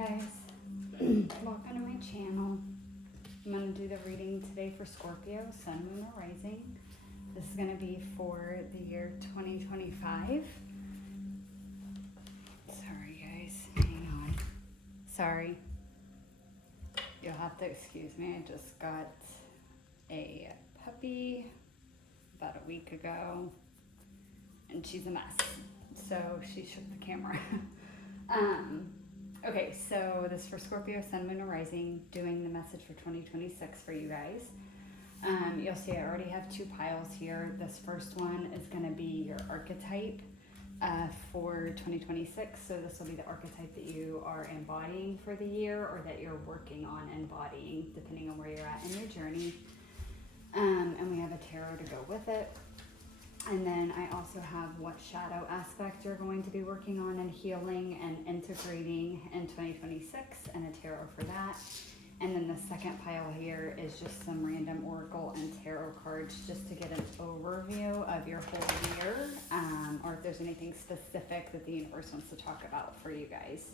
guys, welcome to my channel. I'm going to do the reading today for Scorpio, Sun, Moon, or Rising. This is going to be for the year 2025. Sorry guys, hang on. Sorry. You'll have to excuse me, I just got a puppy about a week ago and she's a mess. So she shook the camera. Okay, so this is for Scorpio, Sun, Moon, or Rising, doing the message for 2026 for you guys. You'll see I already have two piles here. This first one is going to be your archetype for 2026. So this will be the archetype that you are embodying for the year or that you're working on embodying, depending on where you're at in your journey. And we have a tarot to go with it. And then I also have what shadow aspect you're going to be working on and healing and integrating in 2026 and a tarot for that. And then the second pile here is just some random oracle and tarot cards just to get an overview of your whole year, or if there's anything specific that the universe wants to talk about for you guys.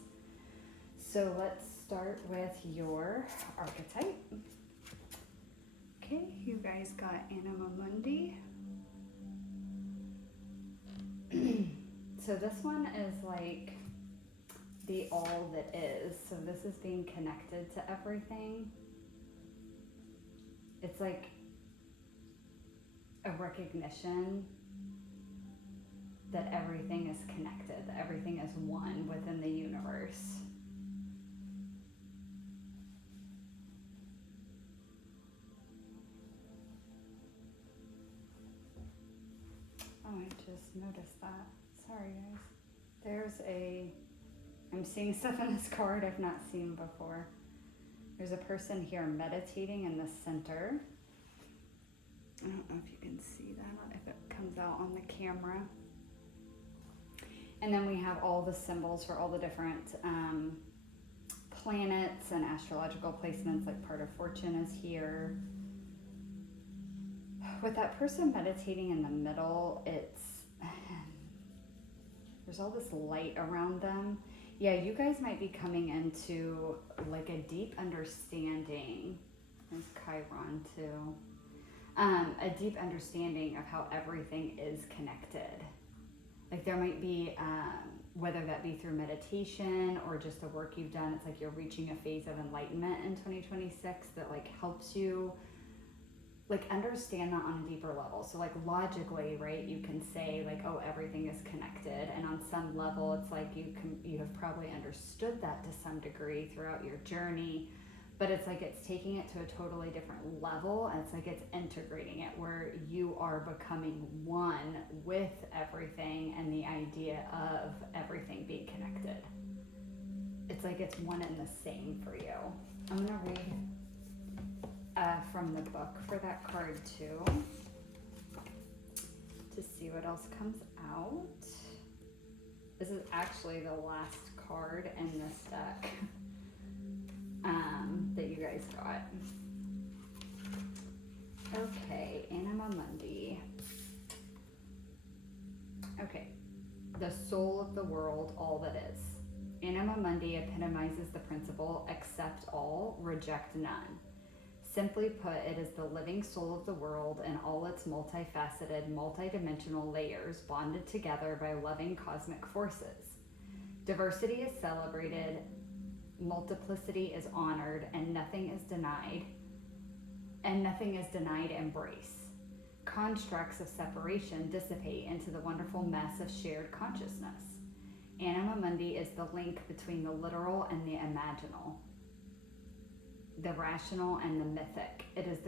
So let's start with your archetype. Okay, you guys got Anima Mundi. So this one is like the all that is. So this is being connected to everything. It's like a recognition that everything is connected, that everything is one within the universe. Oh, I just noticed that. Sorry, guys. I'm seeing stuff in this card I've not seen before. There's a person here meditating in the center. I don't know if you can see that, if it comes out on the camera. And then we have all the symbols for all the different planets and astrological placements, like part of fortune is here. With that person meditating in the middle, there's all this light around them. Yeah, you guys might be coming into like a deep understanding. There's Chiron too. A deep understanding of how everything is connected. Like there might be, whether that be through meditation or just the work you've done, it's like you're reaching a phase of enlightenment in 2026 that like helps you like understand that on a deeper level. So like logically, right, you can say like, oh, everything is connected, and on some level it's like you have probably understood that to some degree throughout your journey, but it's like it's taking it to a totally different level, and it's like it's integrating it where you are becoming one with everything and the idea of everything being connected. It's like it's one and the same for you. I'm gonna read from the book for that card too, to see what else comes out. This is actually the last card in this deck that you guys got. Okay, Anima Mundi. Okay, the soul of the world, all that is. Anima Mundi epitomizes the principle, accept all, reject none. Simply put, it is the living soul of the world in all its multifaceted, multidimensional layers bonded together by loving cosmic forces. Diversity is celebrated, multiplicity is honored, and nothing is denied embrace. Constructs of separation dissipate into the wonderful mess of shared consciousness. Anima Mundi is the link between the literal and the imaginal, the rational and the mythic. It is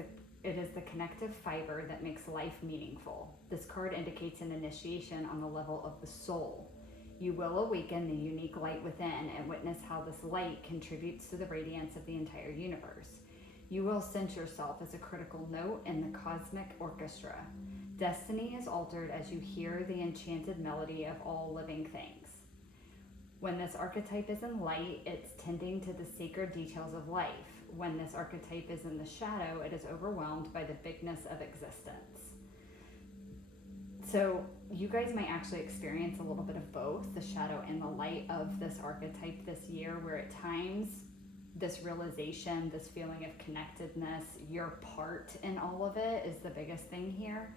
the connective fiber that makes life meaningful. This card indicates an initiation on the level of the soul. You will awaken the unique light within and witness how this light contributes to the radiance of the entire universe. You will sense yourself as a critical note in the cosmic orchestra. Destiny is altered as you hear the enchanted melody of all living things. When this archetype is in light, it's tending to the sacred details of life. When this archetype is in the shadow, it is overwhelmed by the bigness of existence. So you guys might actually experience a little bit of both, the shadow and the light of this archetype this year, where at times this realization, this feeling of connectedness, your part in all of it is the biggest thing here,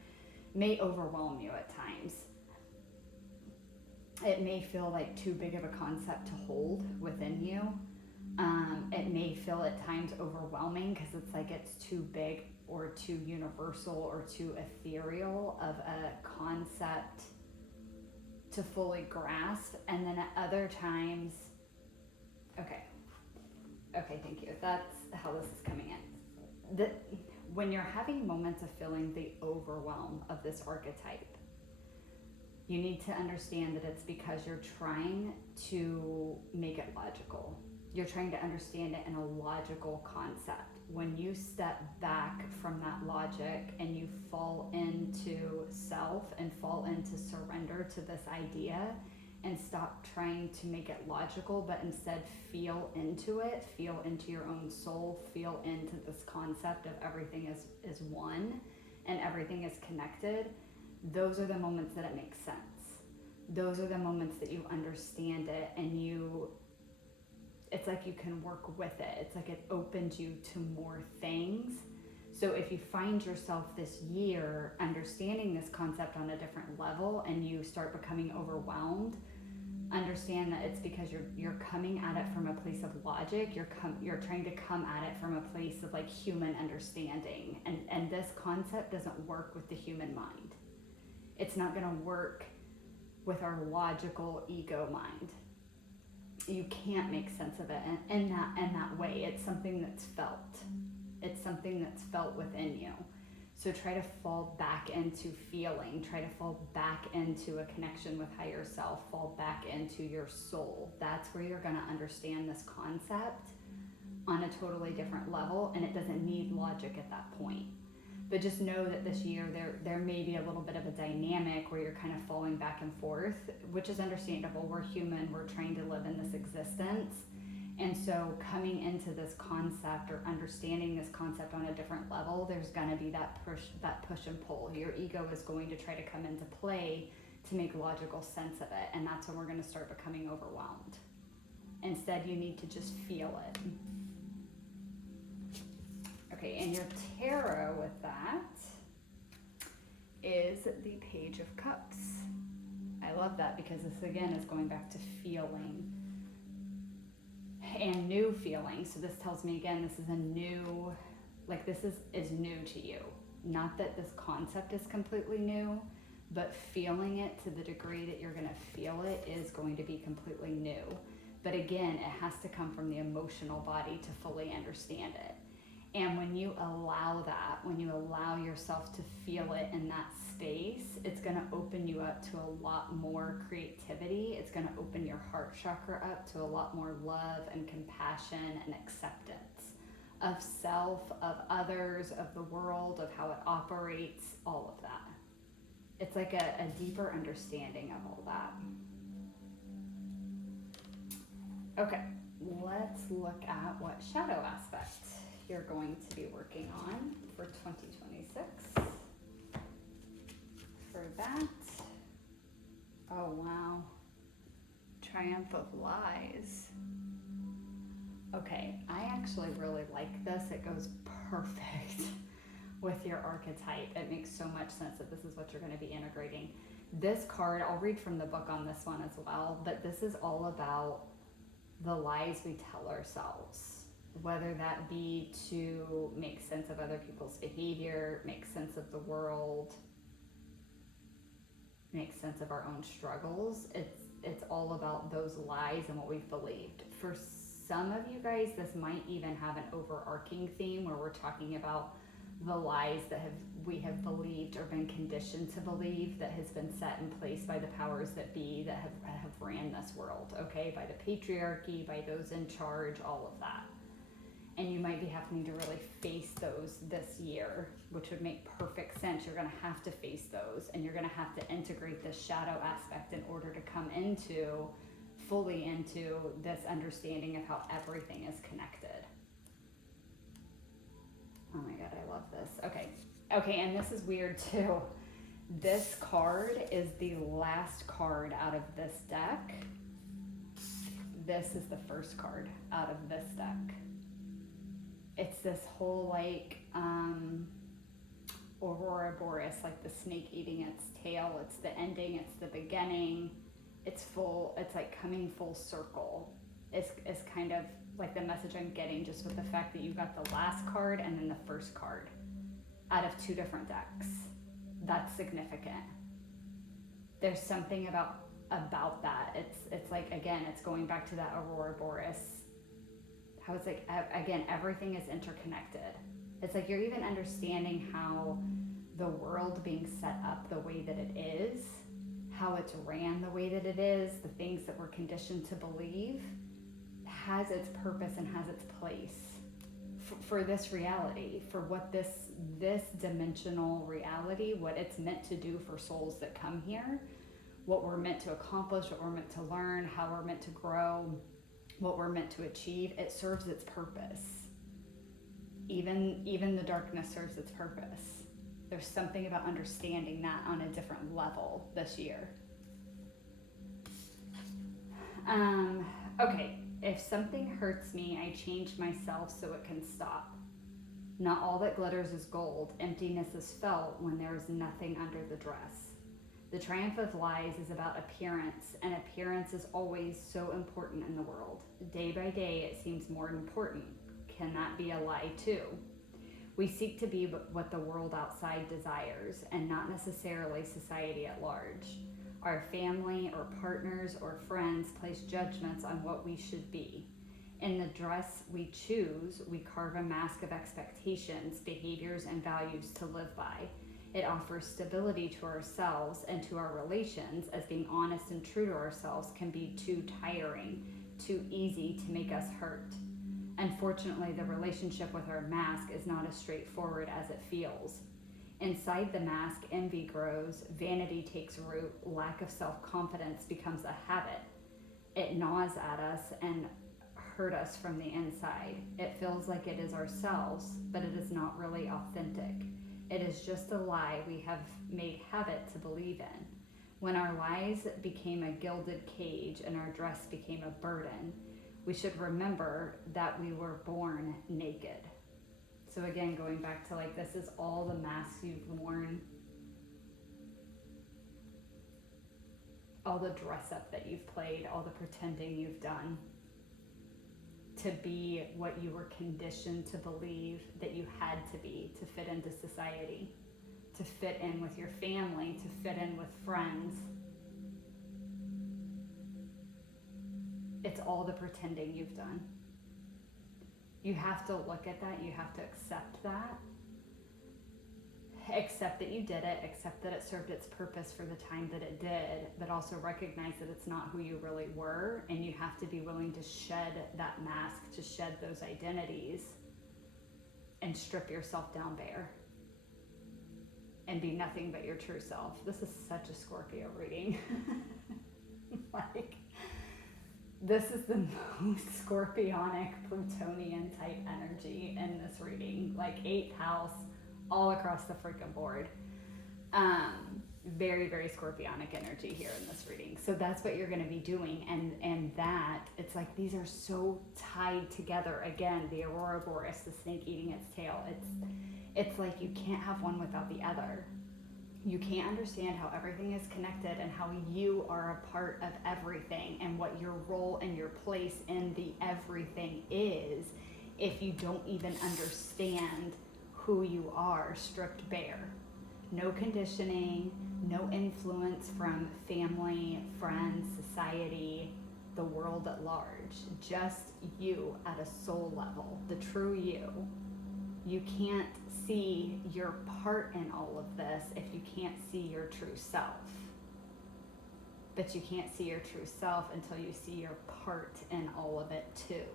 may overwhelm you at times. It may feel like too big of a concept to hold within you. It may feel at times overwhelming because it's like it's too big or too universal or too ethereal of a concept to fully grasp. And then at other times, okay, thank you. That's how this is coming in. When you're having moments of feeling the overwhelm of this archetype, you need to understand that it's because you're trying to make it logical. You're trying to understand it in a logical concept. When you step back from that logic and you fall into self and fall into surrender to this idea and stop trying to make it logical, but instead feel into it, feel into your own soul, feel into this concept of everything is one and everything is connected, those are the moments that it makes sense. Those are the moments that you understand it and it's like you can work with it. It's like it opens you to more things. So if you find yourself this year understanding this concept on a different level and you start becoming overwhelmed, understand that it's because you're coming at it from a place of logic. You're trying to come at it from a place of like human understanding. And this concept doesn't work with the human mind. It's not going to work with our logical ego mind. You can't make sense of it in that way. It's something that's felt. It's something that's felt within you. So try to fall back into feeling. Try to fall back into a connection with higher self. Fall back into your soul. That's where you're going to understand this concept on a totally different level, and it doesn't need logic at that point. But just know that this year there may be a little bit of a dynamic where you're kind of falling back and forth, which is understandable. We're human. We're trying to live in this existence. And so coming into this concept or understanding this concept on a different level, there's going to be that push and pull. Your ego is going to try to come into play to make logical sense of it. And that's when we're going to start becoming overwhelmed. Instead, you need to just feel it. Okay, and your tarot with that is the Page of Cups. I love that because this again is going back to feeling and new feeling. So this tells me again, this is a new, like this is new to you. Not that this concept is completely new, but feeling it to the degree that you're going to feel it is going to be completely new. But again, it has to come from the emotional body to fully understand it. And when you allow that, when you allow yourself to feel it in that space, it's going to open you up to a lot more creativity. It's going to open your heart chakra up to a lot more love and compassion and acceptance of self, of others, of the world, of how it operates, all of that. It's like a deeper understanding of all that. Okay, let's look at what shadow aspect you're going to be working on for 2026. For that, oh wow, Triumph of Lies. Okay, I actually really like this. It goes perfect with your archetype. It makes so much sense that this is what you're going to be integrating. This card, I'll read from the book on this one as well, but this is all about the lies we tell ourselves. Whether that be to make sense of other people's behavior, make sense of the world, make sense of our own struggles. It's all about those lies and what we've believed. For some of you guys, this might even have an overarching theme where we're talking about the lies that we have believed or been conditioned to believe that has been set in place by the powers that be that have ran this world, okay? By the patriarchy, by those in charge, all of that. And you might be having to really face those this year, which would make perfect sense. You're going to have to face those, and you're going to have to integrate this shadow aspect in order to come fully into this understanding of how everything is connected. Oh my God, I love this. Okay, and this is weird too. This card is the last card out of this deck. This is the first card out of this deck. It's this whole like Aurora Boreas, like the snake eating its tail. It's the ending, it's the beginning. It's like coming full circle. It's kind of like the message I'm getting just with the fact that you got the last card and then the first card out of two different decks. That's significant. There's something about that. It's like, again, it's going back to that Aurora Boreas, how it's like, again, everything is interconnected. It's like you're even understanding how the world being set up the way that it is, how it's ran the way that it is, the things that we're conditioned to believe, has its purpose and has its place for this reality, for what this dimensional reality, what it's meant to do for souls that come here, what we're meant to accomplish, what we're meant to learn, how we're meant to grow, what we're meant to achieve. It serves its purpose. Even the darkness serves its purpose. There's something about understanding that on a different level this year. Okay, if something hurts me, I change myself so it can stop. Not all that glitters is gold. Emptiness is felt when there is nothing under the dress. The triumph of lies is about appearance, and appearance is always so important in the world. Day by day, it seems more important. Can that be a lie too? We seek to be what the world outside desires, and not necessarily society at large. Our family or partners or friends place judgments on what we should be. In the dress we choose, we carve a mask of expectations, behaviors, and values to live by. It offers stability to ourselves and to our relations, as being honest and true to ourselves can be too tiring, too easy to make us hurt. Unfortunately, the relationship with our mask is not as straightforward as it feels. Inside the mask, envy grows, vanity takes root, lack of self-confidence becomes a habit. It gnaws at us and hurt us from the inside. It feels like it is ourselves, but it is not really authentic. It is just a lie we have made habit to believe in. When our lies became a gilded cage and our dress became a burden, we should remember that we were born naked. So again, going back to like, this is all the masks you've worn, all the dress up that you've played, all the pretending you've done to be what you were conditioned to believe that you had to be to fit into society, to fit in with your family, to fit in with friends. It's all the pretending you've done. You have to look at that, you have to accept that. Accept that you did it, accept that it served its purpose for the time that it did, but also recognize that it's not who you really were, and you have to be willing to shed that mask, to shed those identities, and strip yourself down bare, and be nothing but your true self. This is such a Scorpio reading. Like, this is the most scorpionic, Plutonian type energy in this reading. Like 8th house, all across the freaking board. Very, very scorpionic energy here in this reading. So that's what you're going to be doing. And that, it's like these are so tied together. Again, the Aurora Boreas, the snake eating its tail. It's like you can't have one without the other. You can't understand how everything is connected and how you are a part of everything and what your role and your place in the everything is if you don't even understand who you are stripped bare. No conditioning, no influence from family, friends, society, the world at large. Just you at a soul level, the true you. You can't see your part in all of this if you can't see your true self. But you can't see your true self until you see your part in all of it too,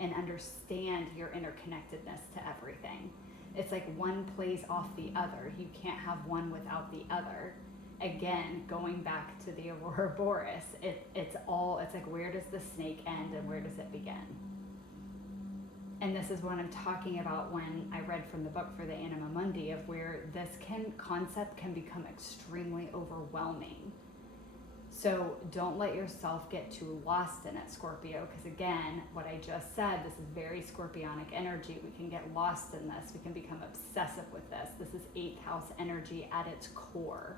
and understand your interconnectedness to everything. It's like one plays off the other. You can't have one without the other. Again, going back to the Aurora Boreas, it's like, where does the snake end and where does it begin? And this is what I'm talking about when I read from the book for the Anima Mundi, of where this concept can become extremely overwhelming. So don't let yourself get too lost in it, Scorpio, because again, what I just said, this is very scorpionic energy. We can get lost in this. We can become obsessive with this. This is 8th house energy at its core.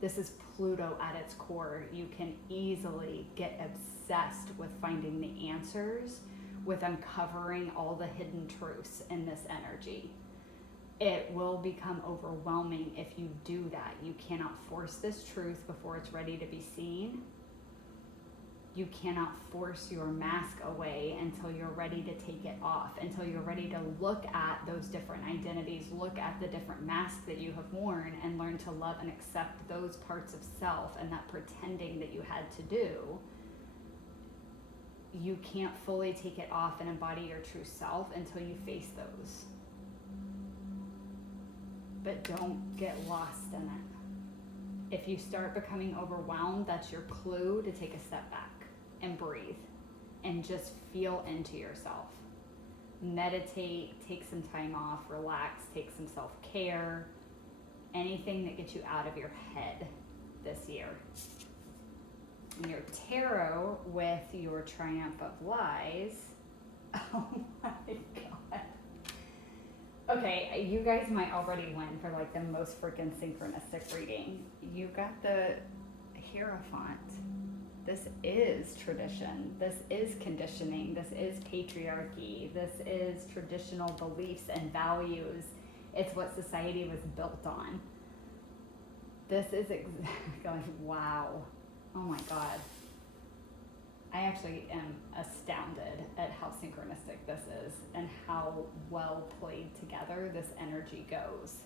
This is Pluto at its core. You can easily get obsessed with finding the answers, with uncovering all the hidden truths in this energy. It will become overwhelming if you do that. You cannot force this truth before it's ready to be seen. You cannot force your mask away until you're ready to take it off, until you're ready to look at those different identities, look at the different masks that you have worn, and learn to love and accept those parts of self and that pretending that you had to do. You can't fully take it off and embody your true self until you face those. But don't get lost in it. If you start becoming overwhelmed, that's your clue to take a step back and breathe and just feel into yourself. Meditate, take some time off, relax, take some self-care, anything that gets you out of your head this year. And your tarot with your Triumph of Lies. Oh my God. Okay, you guys might already win for like the most freaking synchronistic reading. You got the Hierophant. This is tradition. This is conditioning. This is patriarchy. This is traditional beliefs and values. It's what society was built on. This is exactly, wow. Oh my God. I actually am astounded at how synchronistic this is and how well played together this energy goes.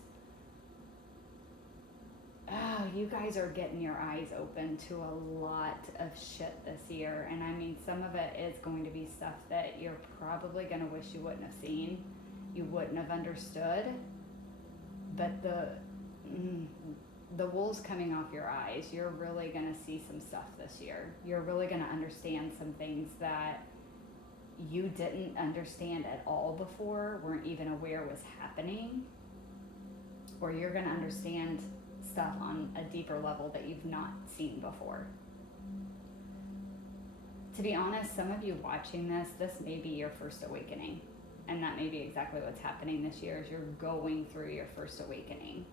Oh, you guys are getting your eyes open to a lot of shit this year. And I mean, some of it is going to be stuff that you're probably going to wish you wouldn't have seen. You wouldn't have understood. But the wool's coming off your eyes. You're really going to see some stuff this year. You're really going to understand some things that you didn't understand at all before, weren't even aware was happening. Or you're going to understand stuff on a deeper level that you've not seen before. To be honest, some of you watching this may be your first awakening. And that may be exactly what's happening this year, is you're going through your first awakening.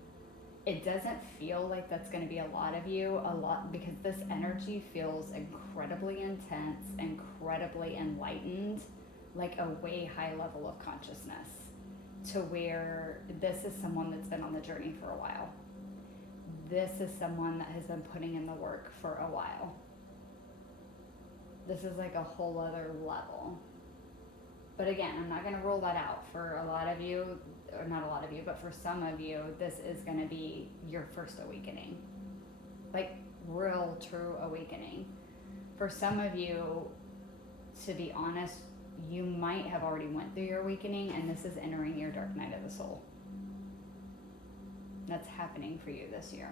It doesn't feel like that's going to be a lot of you, because this energy feels incredibly intense, incredibly enlightened, like a way high level of consciousness, to where this is someone that's been on the journey for a while. This is someone that has been putting in the work for a while. This is like a whole other level. But again, I'm not going to rule that out. For a lot of you, or not a lot of you, but for some of you, this is going to be your first awakening. Like real, true awakening. For some of you, to be honest, you might have already went through your awakening and this is entering your dark night of the soul. That's happening for you this year.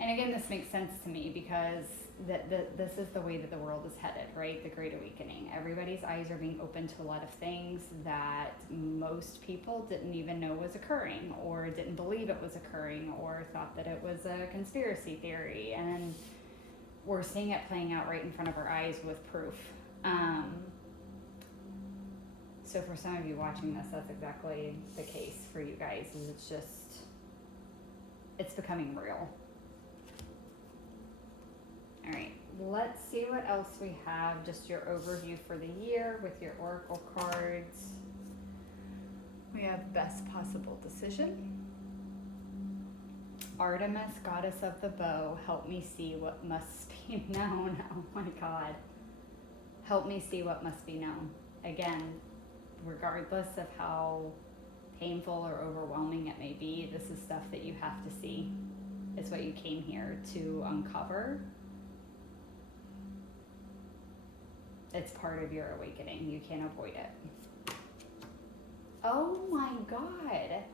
And again, this makes sense to me because this is the way that the world is headed, right? The Great Awakening. Everybody's eyes are being open to a lot of things that most people didn't even know was occurring, or didn't believe it was occurring, or thought that it was a conspiracy theory. And we're seeing it playing out right in front of our eyes with proof. So for some of you watching this, that's exactly the case for you guys. It's becoming real. All right, let's see what else we have. Just your overview for the year with your oracle cards. We have best possible decision. Artemis, goddess of the bow, help me see what must be known. Oh my God. Help me see what must be known. Again, regardless of how painful or overwhelming it may be, this is stuff that you have to see. It's what you came here to uncover. It's part of your awakening. You can't avoid it. Oh my God.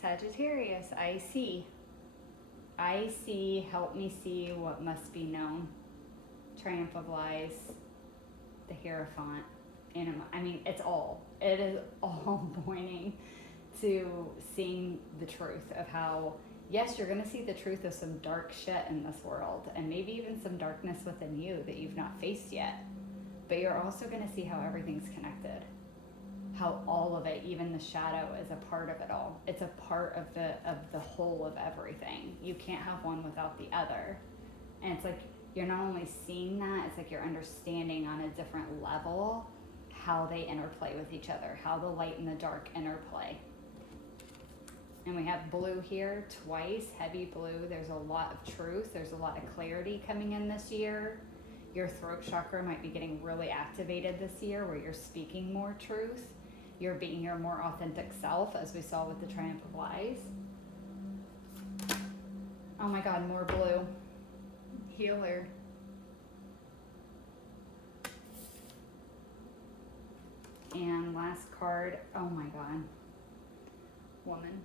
Sagittarius, I see. Help me see what must be known. Triumph of Lies, the Hierophant. I mean, it is all pointing to seeing the truth of how, yes, you're going to see the truth of some dark shit in this world, and maybe even some darkness within you that you've not faced yet. But you're also going to see how everything's connected. How all of it, even the shadow, is a part of it all. It's a part of the whole of everything. You can't have one without the other. And it's like you're not only seeing that, it's like you're understanding on a different level how they interplay with each other, how the light and the dark interplay. And we have blue here twice, heavy blue. There's a lot of truth. There's a lot of clarity coming in this year. Your throat chakra might be getting really activated this year, where you're speaking more truth. You're being your more authentic self, as we saw with the Triumph of Lies. Oh my God, more blue. Healer. And last card, oh my God. Woman.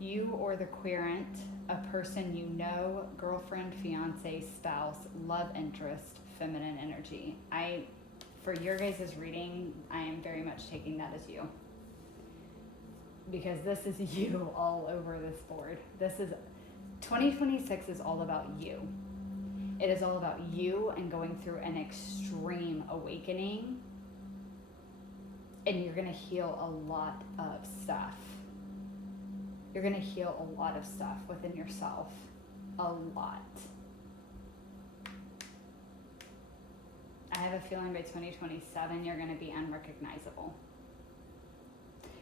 You or the querent, a person you know, girlfriend, fiance, spouse, love interest, feminine energy. For your guys' reading, I am very much taking that as you. Because this is you all over this board. 2026 is all about you. It is all about you and going through an extreme awakening. And you're going to heal a lot of stuff. You're going to heal a lot of stuff within yourself. A lot. I have a feeling by 2027, you're going to be unrecognizable.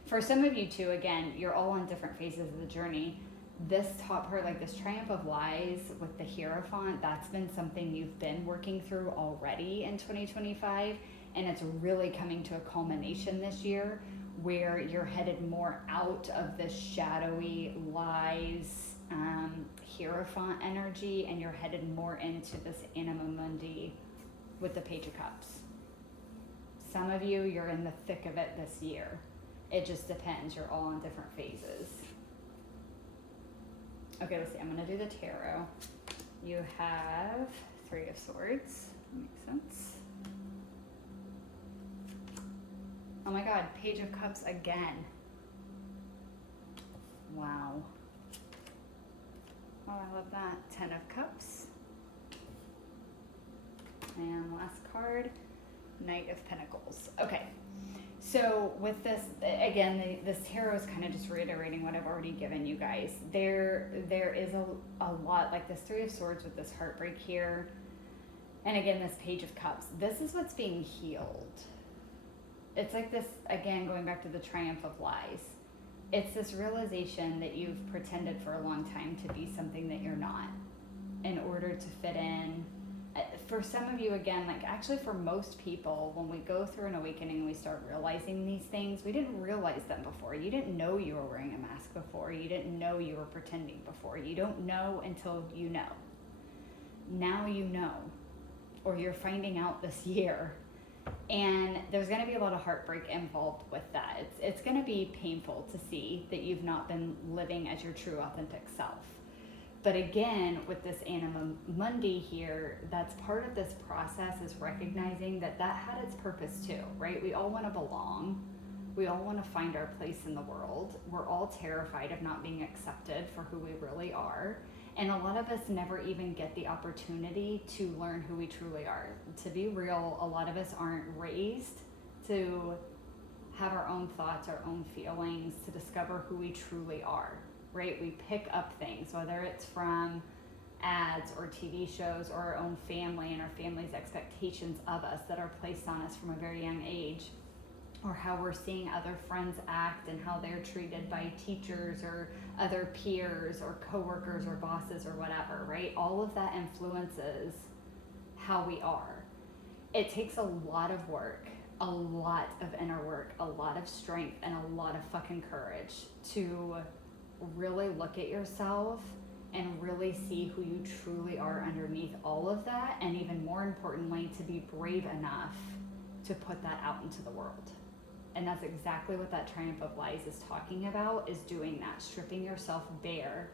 For some of you too, again, you're all on different phases of the journey. This top part, like this Triumph of Lies with the Hierophant, that's been something you've been working through already in 2025. And it's really coming to a culmination this year, where you're headed more out of this shadowy lies, Hierophant energy, and you're headed more into this Anima Mundi with the Page of Cups. Some of you, you're in the thick of it this year. It just depends. You're all in different phases. Okay, let's see. I'm going to do the tarot. You have Three of Swords. Makes sense. Oh my God, Page of Cups again. Wow. Oh, I love that. 10 of Cups. And last card, Knight of Pentacles. Okay, so with this, again, this tarot is kind of just reiterating what I've already given you guys. There is a lot, like this Three of Swords with this heartbreak here. And again, this Page of Cups. This is what's being healed. It's like this, again, going back to the Triumph of Lies. It's this realization that you've pretended for a long time to be something that you're not in order to fit in. For some of you, again, like actually for most people, when we go through an awakening and we start realizing these things, we didn't realize them before. You didn't know you were wearing a mask before. You didn't know you were pretending before. You don't know until you know. Now you know, or you're finding out this year. And there's going to be a lot of heartbreak involved with that. It's going to be painful to see that you've not been living as your true authentic self. But again, with this Anima Mundi here, that's part of this process, is recognizing that had its purpose too, right? We all want to belong. We all want to find our place in the world. We're all terrified of not being accepted for who we really are. And a lot of us never even get the opportunity to learn who we truly are. To be real, a lot of us aren't raised to have our own thoughts, our own feelings, to discover who we truly are, right? We pick up things, whether it's from ads or TV shows or our own family and our family's expectations of us that are placed on us from a very young age, or how we're seeing other friends act and how they're treated by teachers or other peers or coworkers or bosses or whatever, right? All of that influences how we are. It takes a lot of work, a lot of inner work, a lot of strength, and a lot of fucking courage to really look at yourself and really see who you truly are underneath all of that, and even more importantly, to be brave enough to put that out into the world. And that's exactly what that Triumph of Lies is talking about, is doing that, stripping yourself bare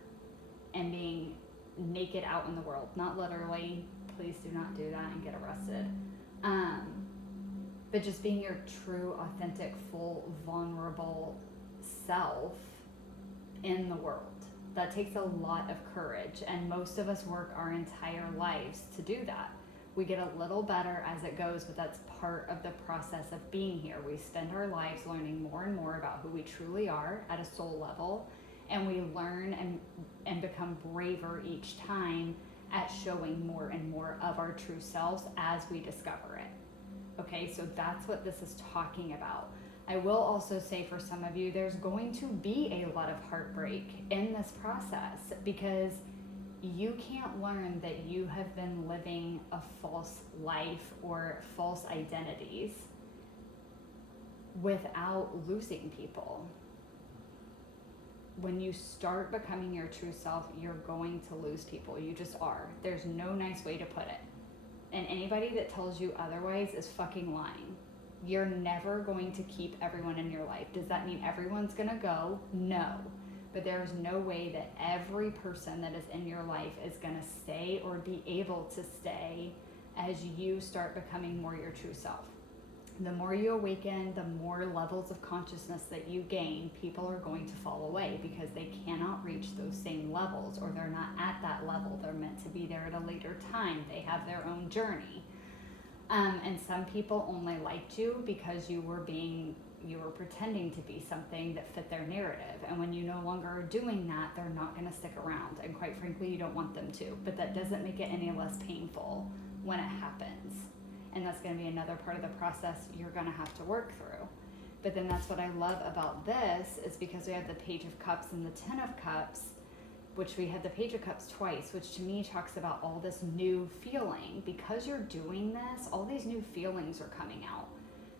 and being naked out in the world. Not literally, please do not do that and get arrested. but just being your true, authentic, full, vulnerable self in the world. That takes a lot of courage, and most of us work our entire lives to do that. We get a little better as it goes, but that's part of the process of being here. We spend our lives learning more and more about who we truly are at a soul level, and we learn and become braver each time at showing more and more of our true selves as we discover it. Okay, so that's what this is talking about. I will also say for some of you, there's going to be a lot of heartbreak in this process, because you can't learn that you have been living a false life or false identities without losing people. When you start becoming your true self, you're going to lose people. You just are. There's no nice way to put it. And anybody that tells you otherwise is fucking lying. You're never going to keep everyone in your life. Does that mean everyone's gonna go? No. But there's no way that every person that is in your life is gonna stay or be able to stay as you start becoming more your true self. The more you awaken, the more levels of consciousness that you gain, people are going to fall away because they cannot reach those same levels, or they're not at that level. They're meant to be there at a later time. They have their own journey. And some people only liked you because you were pretending to be something that fit their narrative. And when you no longer are doing that, they're not going to stick around. And quite frankly, you don't want them to. But that doesn't make it any less painful when it happens. And that's going to be another part of the process you're going to have to work through. But then that's what I love about this, is because we have the Page of Cups and the Ten of Cups, which we had the Page of Cups twice, which to me talks about all this new feeling. Because you're doing this, all these new feelings are coming out.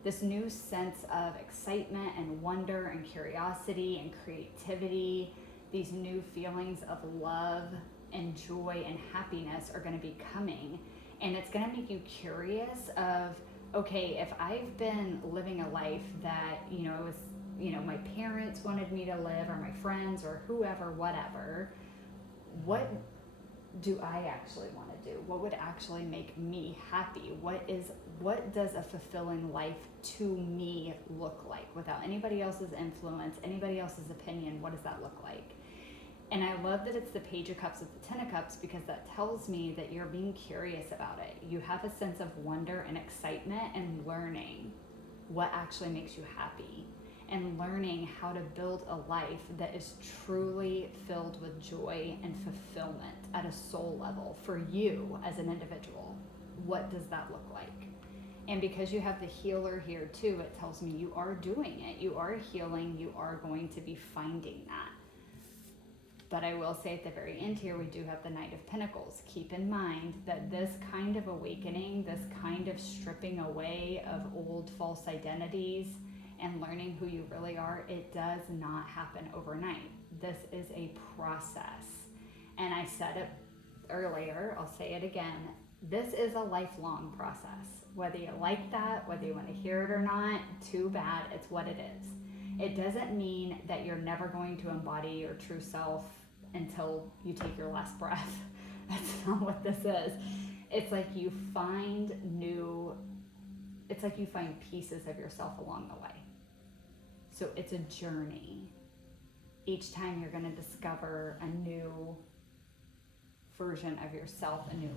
This new sense of excitement and wonder and curiosity and creativity, these new feelings of love and joy and happiness are going to be coming. And it's going to make you curious of, okay, if I've been living a life that, was, my parents wanted me to live, or my friends, or whoever, whatever, what do I actually want to do? What would actually make me happy? What does a fulfilling life to me look like without anybody else's influence, anybody else's opinion? What does that look like? And I love that it's the Page of Cups with the Ten of Cups, because that tells me that you're being curious about it. You have a sense of wonder and excitement and learning what actually makes you happy, and learning how to build a life that is truly filled with joy and fulfillment at a soul level for you as an individual. What does that look like? And because you have the Healer here too, it tells me you are doing it. You are healing. You are going to be finding that. But I will say at the very end here, we do have the Knight of Pentacles. Keep in mind that this kind of awakening, this kind of stripping away of old false identities and learning who you really are, it does not happen overnight. This is a process. And I said it earlier, I'll say it again, this is a lifelong process. Whether you like that, whether you want to hear it or not, too bad, it's what it is. It doesn't mean that you're never going to embody your true self until you take your last breath. That's not what this is. It's like you find pieces of yourself along the way. So it's a journey. Each time you're going to discover a new version of yourself, a new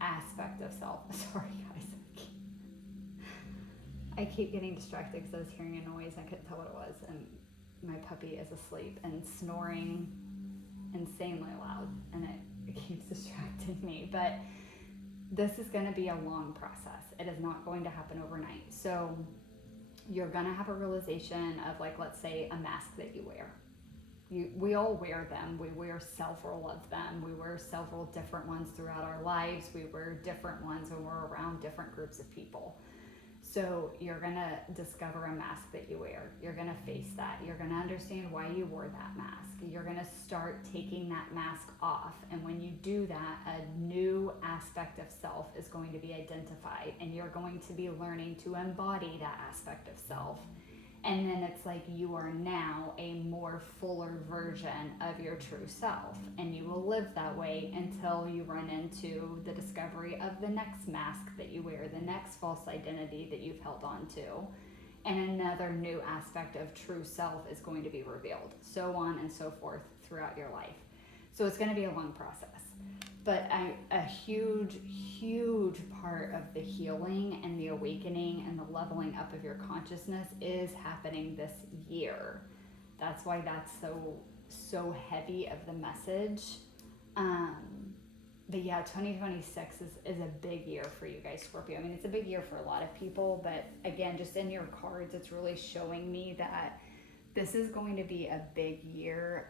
aspect of self. Sorry guys. I keep getting distracted because I was hearing a noise. I couldn't tell what it was, and my puppy is asleep and snoring insanely loud, and it keeps distracting me. But this is going to be a long process. It is not going to happen overnight. So you're going to have a realization of, like, let's say a mask that you wear. We all wear them. We wear several of them. We wear several different ones throughout our lives. We wear different ones when we're around different groups of people. So you're going to discover a mask that you wear. You're going to face that. You're going to understand why you wore that mask. You're going to start taking that mask off. And when you do that, a new aspect of self is going to be identified. And you're going to be learning to embody that aspect of self And then it's like you are now a more fuller version of your true self. And you will live that way until you run into the discovery of the next mask that you wear, the next false identity that you've held on to. And another new aspect of true self is going to be revealed, so on and so forth throughout your life. So it's going to be a long process. But a huge, huge part of the healing and the awakening and the leveling up of your consciousness is happening this year. That's why that's so heavy of the message. But yeah, 2026 is a big year for you guys, Scorpio. I mean, it's a big year for a lot of people, but again, just in your cards, it's really showing me that this is going to be a big year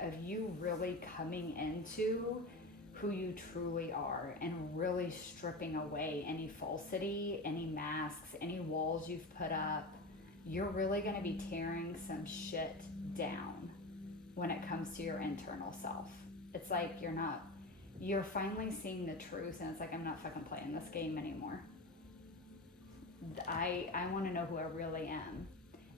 of you really coming into who you truly are and really stripping away any falsity, any masks, any walls you've put up. You're really going to be tearing some shit down when it comes to your internal self. It's like you're finally seeing the truth, and it's like, I'm not fucking playing this game anymore. I want to know who I really am.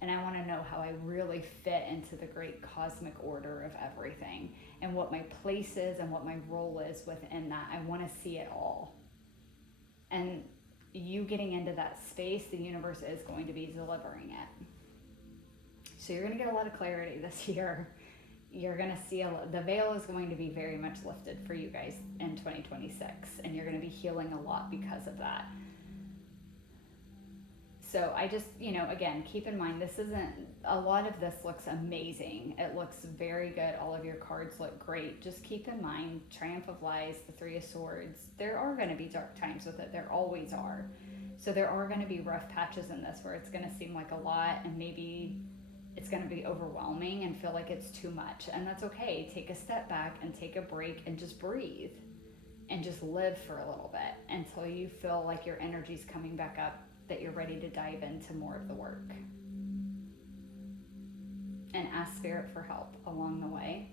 And I want to know how I really fit into the great cosmic order of everything and what my place is and what my role is within that. I want to see it all. And you getting into that space, the universe is going to be delivering it. So you're going to get a lot of clarity this year. You're going to see the veil is going to be very much lifted for you guys in 2026. And you're going to be healing a lot because of that. So I just, again, keep in mind, a lot of this looks amazing. It looks very good. All of your cards look great. Just keep in mind, Triumph of Lies, the Three of Swords, there are going to be dark times with it. There always are. So there are going to be rough patches in this where it's going to seem like a lot and maybe it's going to be overwhelming and feel like it's too much. And that's okay. Take a step back and take a break and just breathe and just live for a little bit until you feel like your energy's coming back up, that you're ready to dive into more of the work. And ask Spirit for help along the way.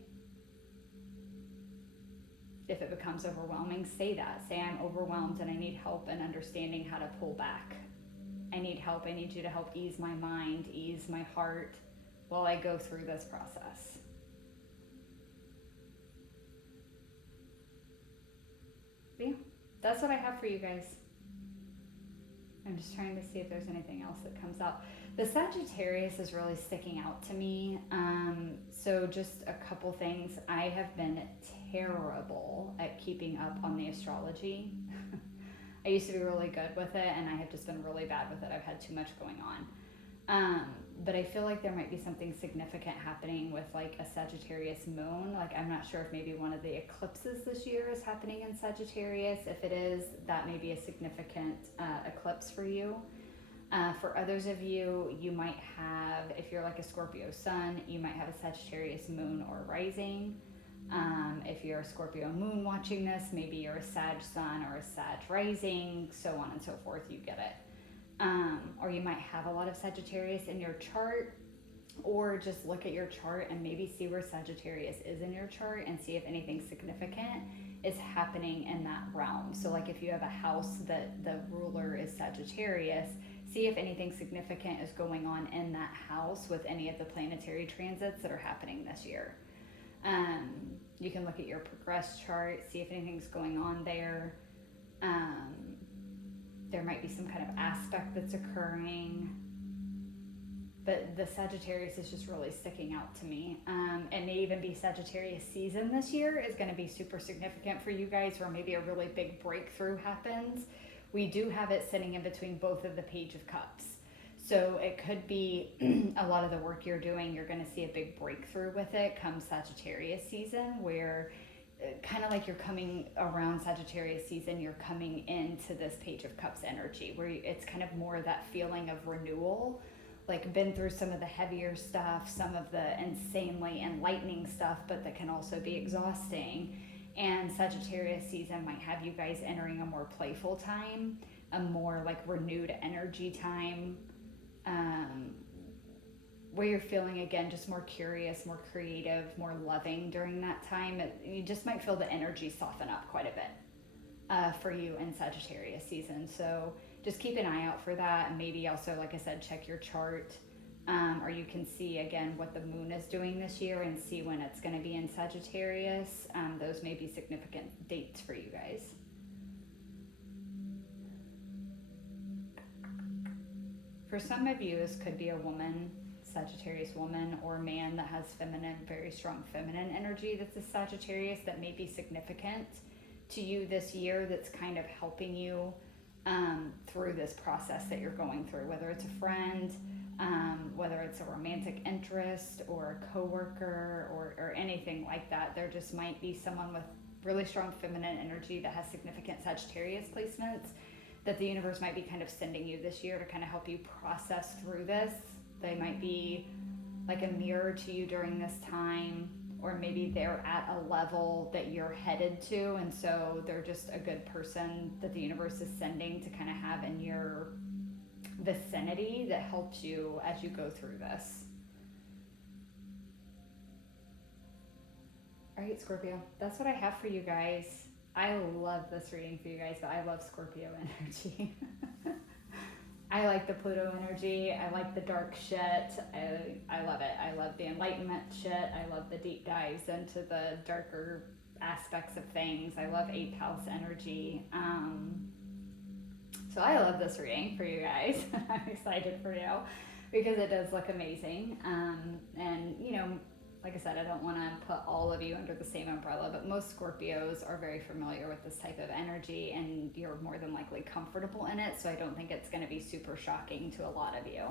If it becomes overwhelming, say that. Say, I'm overwhelmed and I need help in understanding how to pull back. I need help. I need you to help ease my mind, ease my heart while I go through this process. But yeah, that's what I have for you guys. I'm just trying to see if there's anything else that comes out. The Sagittarius is really sticking out to me. So just a couple things. I have been terrible at keeping up on the astrology. I used to be really good with it, and I have just been really bad with it. I've had too much going on. But I feel like there might be something significant happening with like a Sagittarius moon. Like, I'm not sure if maybe one of the eclipses this year is happening in Sagittarius. If it is, that may be a significant eclipse for you. For others of you, you might have, if you're like a Scorpio sun, you might have a Sagittarius moon or rising. If you're a Scorpio moon watching this, maybe you're a Sag sun or a Sag rising, so on and so forth, you get it. Or you might have a lot of Sagittarius in your chart, or just look at your chart and maybe see where Sagittarius is in your chart and see if anything significant is happening in that realm. So like if you have a house that the ruler is Sagittarius, see if anything significant is going on in that house with any of the planetary transits that are happening this year. You can look at your progress chart, see if anything's going on there. There might be some kind of aspect that's occurring. But the Sagittarius is just really sticking out to me. It may even be Sagittarius season this year is going to be super significant for you guys, where maybe a really big breakthrough happens. We do have it sitting in between both of the Page of Cups. So it could be a lot of the work you're doing, you're going to see a big breakthrough with it come Sagittarius season, where kind of like you're coming around Sagittarius season, you're coming into this Page of Cups energy, where it's kind of more that feeling of renewal, like been through some of the heavier stuff, some of the insanely enlightening stuff, but that can also be exhausting. And Sagittarius season might have you guys entering a more playful time, a more like renewed energy time, where you're feeling, again, just more curious, more creative, more loving during that time. You just might feel the energy soften up quite a bit for you in Sagittarius season. So just keep an eye out for that. And maybe also, like I said, check your chart or you can see again what the moon is doing this year and see when it's going to be in Sagittarius. Those may be significant dates for you guys. For some of you, this could be a woman, Sagittarius woman, or man that has feminine, very strong feminine energy that's a Sagittarius that may be significant to you this year, that's kind of helping you through this process that you're going through, whether it's a friend, whether it's a romantic interest or a coworker or anything like that. There just might be someone with really strong feminine energy that has significant Sagittarius placements that the universe might be kind of sending you this year to kind of help you process through this. They might be like a mirror to you during this time, or maybe they're at a level that you're headed to, and so they're just a good person that the universe is sending to kind of have in your vicinity that helps you as you go through this. All right, Scorpio, that's what I have for you guys. I love this reading for you guys, but I love Scorpio energy. I like the Pluto energy. I like the dark shit. I love it. I love the enlightenment shit. I love the deep dives into the darker aspects of things. I love 8th house energy. So I love this reading for you guys. I'm excited for you because it does look amazing. And, you know, like I said, I don't want to put all of you under the same umbrella, but most Scorpios are very familiar with this type of energy and you're more than likely comfortable in it. So I don't think it's going to be super shocking to a lot of you.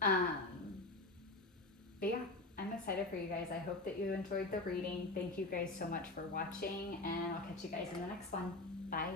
But yeah, I'm excited for you guys. I hope that you enjoyed the reading. Thank you guys so much for watching, and I'll catch you guys in the next one. Bye.